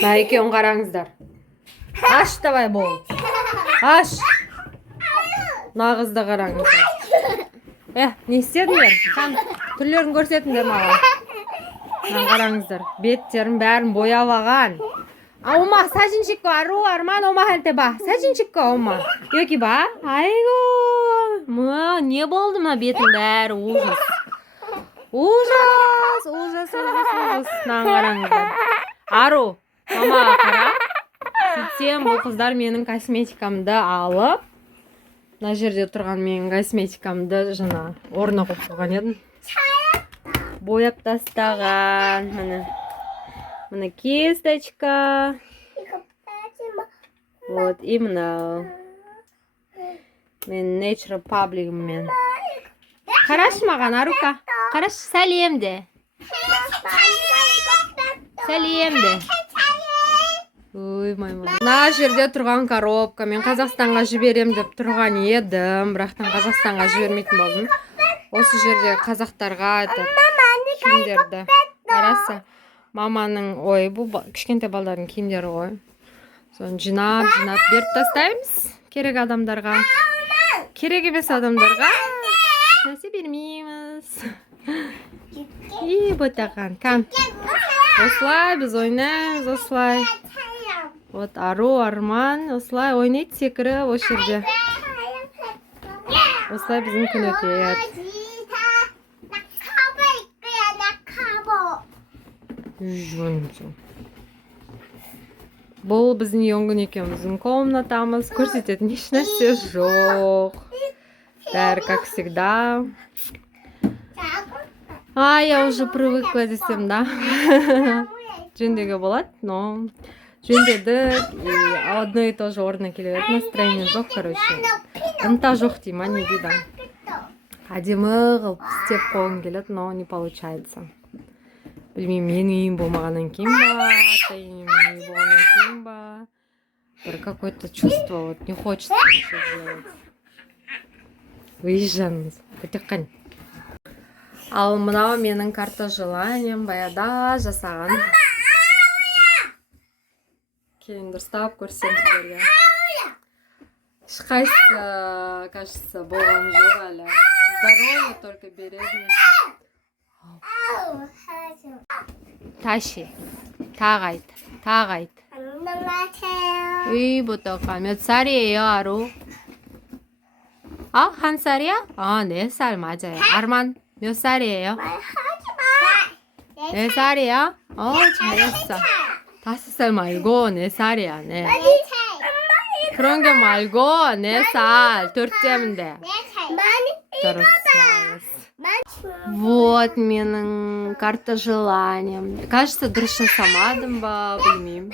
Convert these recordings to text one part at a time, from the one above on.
Екеуін қараңыздар. Аш давай бол. Аш. Нағызды қараңыздар. Не істедіңдер? Қан түрлерін көрсетіңдер маған. Қараңыздар. Беттерін бәрін бояп алған. Ома, 사진 찍고 아루 арман ома한테 봐. 사진 찍고 ома. 여기 봐. 아이고. 뭐야, не болды мына бетің бәрі ужас. Ужас. Қараңыздар. Ару, мама қара. Сөйтсем, бұл қыздар менің косметикамды алып, мына жерде тұрған менің косметикамды жаңа орнына қойып қойған едім. Бояп тастаған. Мына кисточка. Вот, именно. Мен Nature Public мен. Қарашы маған, Арука. Қарашы, сәлем де. Сәлем де. Ой, маймай. Мына жерде тұрған коробка. Мен Қазақстанға жіберем деп тұрған едім. Бірақтан Қазақстанға жібермейтін болдым. Осы жерде қазақтарға киімдерді. Арасы. Маманың, бұл кішкентай балдардың киімдері ғой. Соны жинап беріп тастаймыз. Керек адамдарға. Керек емес адамдарға. Нәрсе бермейміз. Бұтаған. Кән. Осылай біз ойнаймыз, осылай. Вот Ару, Арман, осылай ойнайды секіріп осы жерде. Осылай біздің күн өтеді. Бұл біздің Йонгын екеуміздің комнатамыз. Көрсететін еш нәрсе жоқ. Бәрі как всегда. Я уже привыкла десем, да. Жөндеуге болады, но жөндедік. И одно и то же орнына келеді. Настроение жоқ, короче. Ынта жоқ дейма, не дейді. Әдемі қылып істеп қойғым келеді, но не получается. Білмеймін, менің үйім болмағаннан кейін ба, тайым үйім болғаннан кейін ба. Бір какое-то чувство, вот не хочется ничего делать. Выезжаемыз. Потекқан. Ал мынау менің карта желанием баяда жасаған. Кейін дұрыстап көрсем сіздерге. Ешқайсы, кажется, болған жоқ әлі. Здоровье только бережный. 다시 다 가이트 의부터가 몇 살이에요 아루? 한 살이야? 4살 맞아요. 아르만 몇 살이에요? 4살이야? 잘했어. 5살 말고 4살이야. 네. 그런 게 말고 4살 둘째면 돼. 들었어. Вот менің карта желанием. Кажется, дұрыс жасамадым ба, білмеймін.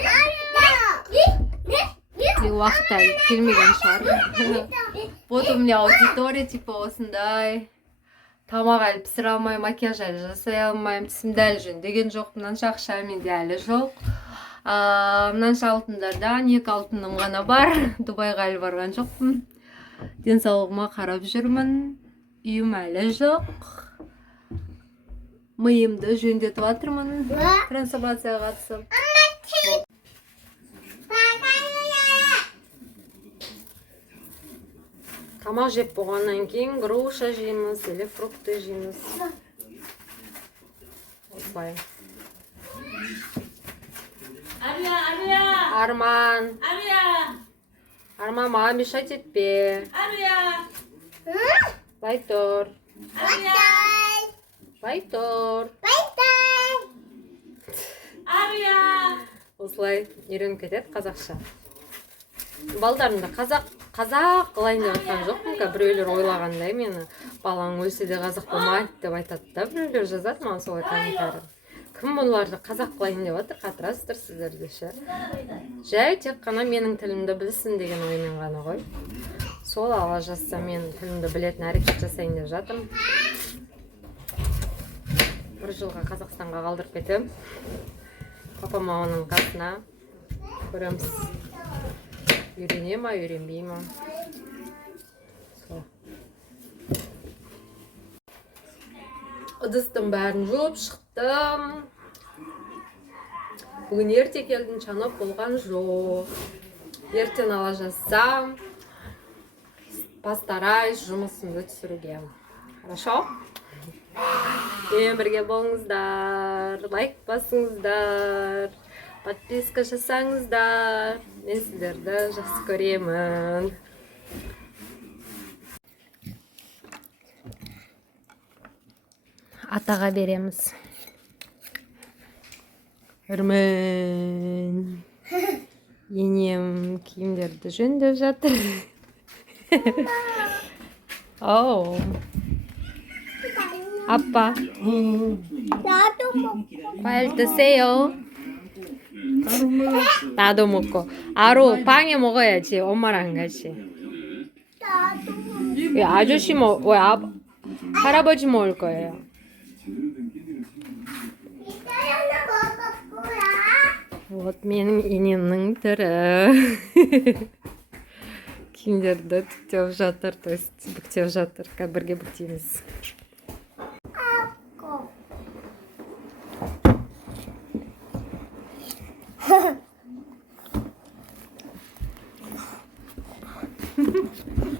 Уақытта келмеген шығар. Вот у меня аудитория типа осындай. Тамақ әлі пісіре алмай, макияж әлі жасай алмайым, тісімді әлі жөндеген жоқ. Мынанша ақша менде әлі жоқ. Мынанша алтындардан 2 алтыным ғана бар. Дубайға әлі барған жоқпын. Денсаулығыма қарап жүрмін. Үйім әлі жоқ. Миымды жөндетіп жатырмын. Трансформацияға қатысып. Тамақ жеп болғаннан кейін груша жейміз, или фрукты жейміз. Осылай. Арман. Арман, маған мешать етпе. Байтор. Байтор. Осылай үйреніп кетеді қазақша. Балдарымда қазақ қылайын деп жатқан жоқпын. Біреулер ойлағандай мені балаң өлсе де қазақ болмайды деп айтады да. Біреулер жазады маған солай комментарий. Кім бұларды қазақ қылайын деп жатыр, қатырасыздар сіздерде ше. Жай тек қана менің тілімді білсін деген оймен ғана ғой. Сол алла жазса мен тілімді білетін әрекет жасайын деп жатырмын. Бір жылға Қазақстанға қалдырып кетем. Папам оның қасына көреміз. Үйрене ма, үйренбей ма. Ыдыстың бәрін жуып шықтым. Бүгін ерте келдім, чанап болған жоқ. Ертең ала жазсам, постараюсь жұмысымды түсіруге. Хорошо? Мен бірге болыңыздар, лайк басыңыздар, подписка жасаңыздар. Мен сіздерді жақсы көремін. Атаға береміз. Үрмін. Енем киімдерді жөндеп жатыр. Оу. 아빠. 나도 먹고. 빨리 드세요. 나도 먹고. 아로 방에 먹어야지. 엄마랑 같이. 나도 먹고. 왜 아저씨 왜 할아버지 먹을 거예요? 이따가 먹을 거야. Вот менің енемнің түрі. Киімдерді түктеп жатыр, то есть бүктеп жатыр. Бірге бүктейміз. 아고.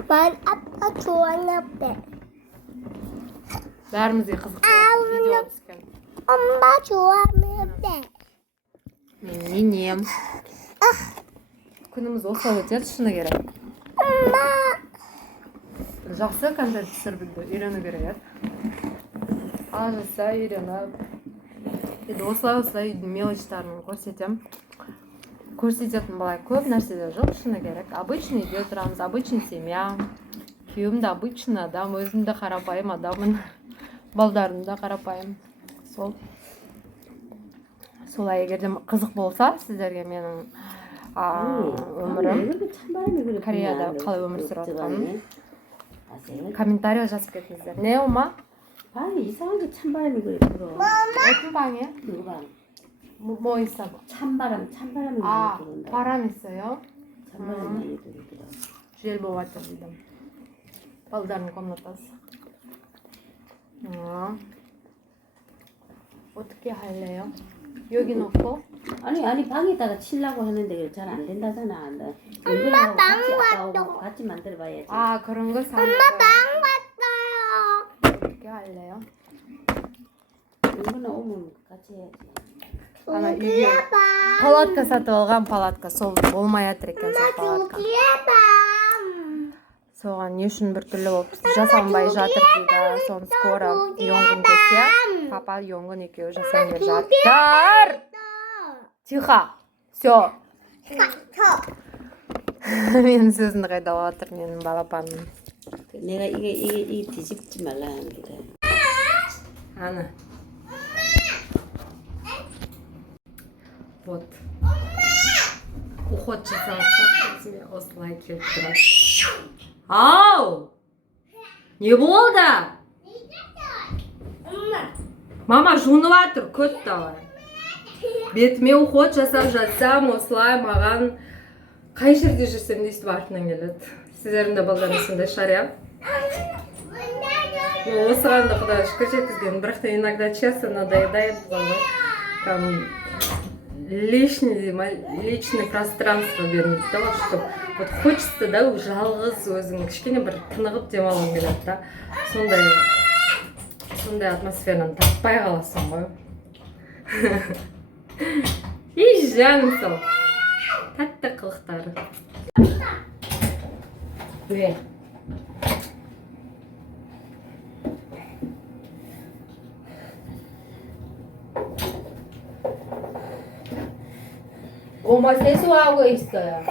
난 아빠 좋아하나 봐. бәрімізге қызық видео түскен. 엄마 좋아하나 봐. Менің енем. Күніміз осылай өтеді, шыны керек. 엄마. Жақсы контент түсіруді үйрену керек. Ажыса үйреніп. Енді осылай үйдің мелочтарын көрсететін былай көп нәрселер жоқ, шыны керек. Обычный үйде тұрамыз, обычный семья. Күйеуім де обычный адам, өзім де қарапайым адамын. Балдарым да қарапайым. Солай егерде қызық болса сіздерге менің өмірім, Кореяда қалай өмір сүріп жатқаным комментария жазып кетіңіздер. Не, 엄마? 방에 이상하게 찬바람이 그래 불어. 어떤 방이에요? 누가? 뭐 있어? 찬바람이 많이 들어온다. 바람 있어요? 찬바람이 많이 들어오더라. Жел болып жатыр дейді. Балдардың комнатасы. 어떻게 할래요? 여기 놓고? 아니 방에다가 치려고 하는데 잘 안 된다잖아. 엄마 방 왔다고. 같이 만들어봐야지. 아, 그런 거 사는 엄마 거예요? 방 왔어요. 어떻게 할래요? 이거는 오면 같이 해야지. ана үйге 두기야 방. палатка сатып алған палатка сол болмай жатыр екен сол 엄마 палатка. 두기야 방. Соған не үшін біртүрлі болып жасалынбай жатыр дейді. Соны скоро Йонгын келсе, папа Йонгын екеуі жасайын деп жатыр. Тихо. Все. Менің сөзімді қайдалап жатыр менің балапаным. 내가 이게 뒤집지 말라는 게. Ана. Вот. Уход жасалсақ өзіме осылай келіп тұрады. Ау! Не болды? Мама жуынып жатыр, көт давай. Бетіме уход жасап жатсам, осылай маған қай жерде жүрсем де өйстіп артынан келеді. Сіздердің де балдарың сондай шығар, иә? Осыған да Құдай шүкір жеткізген, бірақ та иногда честно надоедает, там личное пространство бермейді, да, вот, чтобы вот хочется, да, жалғыз өзің кішкене бір тынығып демалғың келеді, да, сондай атмосфераны таппай қаласың ғой. И жаным сол, тәтті қылықтары. 엄마 세수하고 있어요.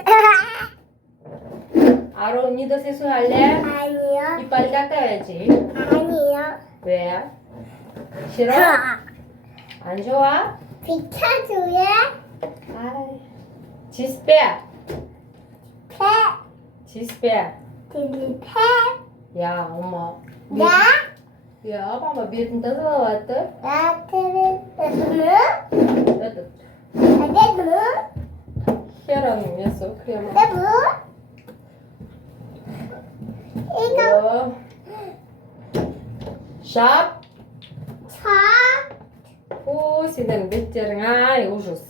아로, 니도 세수할래? 아니요. 이빨 닦아야지. 아니요. 왜? 싫어? 안 좋아? 비켜줘요. 아이, 지스빼. 배. 지스빼. 들리 배. 야, 엄마. 나? 야, 엄마 бетін тазалап жатыр. 나 들리 배. Этот, 내 물. хераның несі, крема. 내 물. 이거 Шап. 차. О, сенің беттерің, ай, ужас.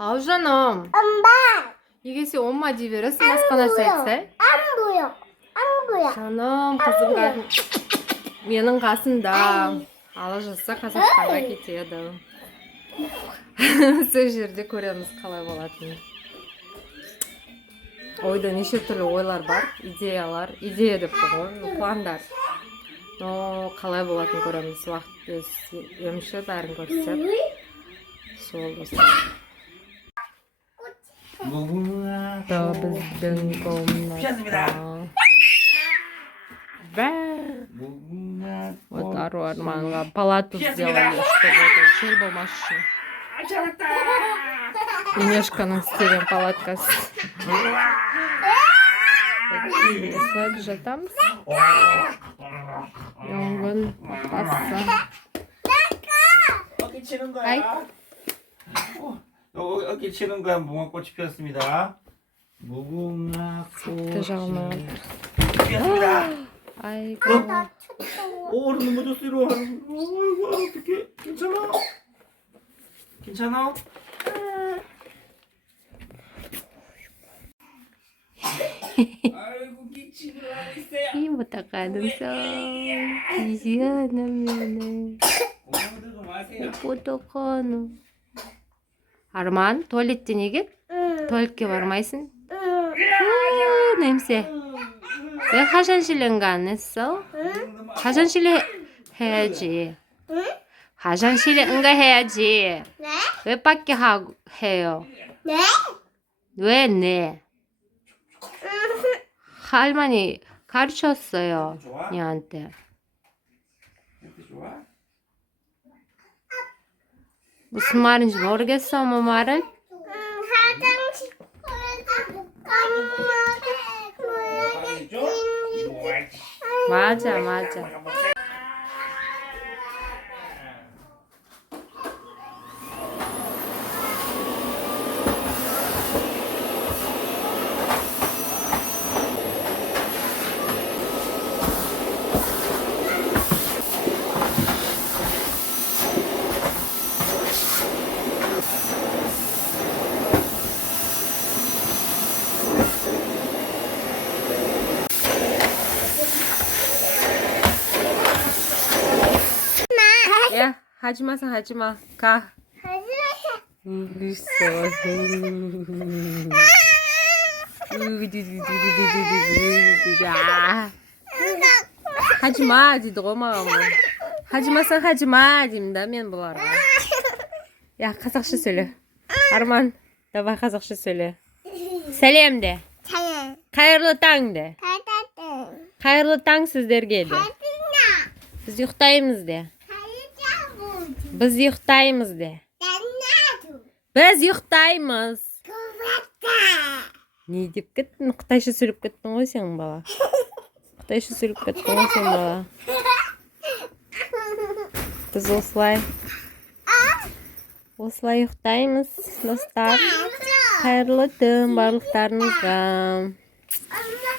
ау жаным. 엄마. Егер сен 엄마 дей бересің, басқа нәрсе айтсай. 안 보여. 안 보여. Жаным, қызым менің қасымда. Ала жазса Қазақстанға кетеді. Сол жерде көреміз қалай болатынын. Ойда неше түрлі ойлар бар, идеялар, идея деп қойған, пландар. Но қалай болатынын көреміз, уақыт өз емші бәрін көрсетеді. Сол достар. 무궁화 біздің комната. 무궁화 Вот Ару Арманға палату сделали, чтобы это жел болмас үшін. Инешканың істеген палаткасы. Осылай жатамыз. Яңғын пасы. 어깨 치는 아이. 거야. 어깨 치는 거야. 무궁화꽃이 피었습니다. 무궁화꽃이 잠깐만. 피었습니다. 아이고. 오, 얼음 넘어졌어. 이리 와. 아이고, 어떡해. 괜찮아? 괜찮아? 아이고, 기침을 하고 있어요. 이모타가는 성. 시원하면은. 오늘도 마세요. 포토코노. Арман, туалеттен неге? Туалетке бармайсың? 냄새. 왜 화장실 안 했어? 화장실에 해야지. 화장실에 응가해야지. 네? 왜 밖에 해요? 네? 왜 네? 할머니 가르쳤어요. 좋아? 얘한테. 이렇게 좋아? 무슨 말인지 모르겠어, 뭐 말은? 화장실 아니죠? 맞아, 맞아. 야, 하지마서 하지마. 가. 있어. 하지마, диді ғой маған бұл. Хажимасаң хажима деймін да мен бұларға. Я, қазақша сөйле. Арман, давай қазақша сөйле. Сәлем де. 잘 Қайырлы таң де. 가다든 Қайырлы таң сіздерге де. 가든나 Біз ұйықтаймыз де. 가자보지 Біз ұйықтаймыз де. 난나도 Біз ұйықтаймыз. 고맙다 Не деп кеттің? Қытайша сөйлеп кеттің ғой сен бала. Қытайша сөйлеп кеттің ғой сен бала. Біз осылай ұйықтаймыз, достар. Қайырлы түн барлықтарыңызға. 엄마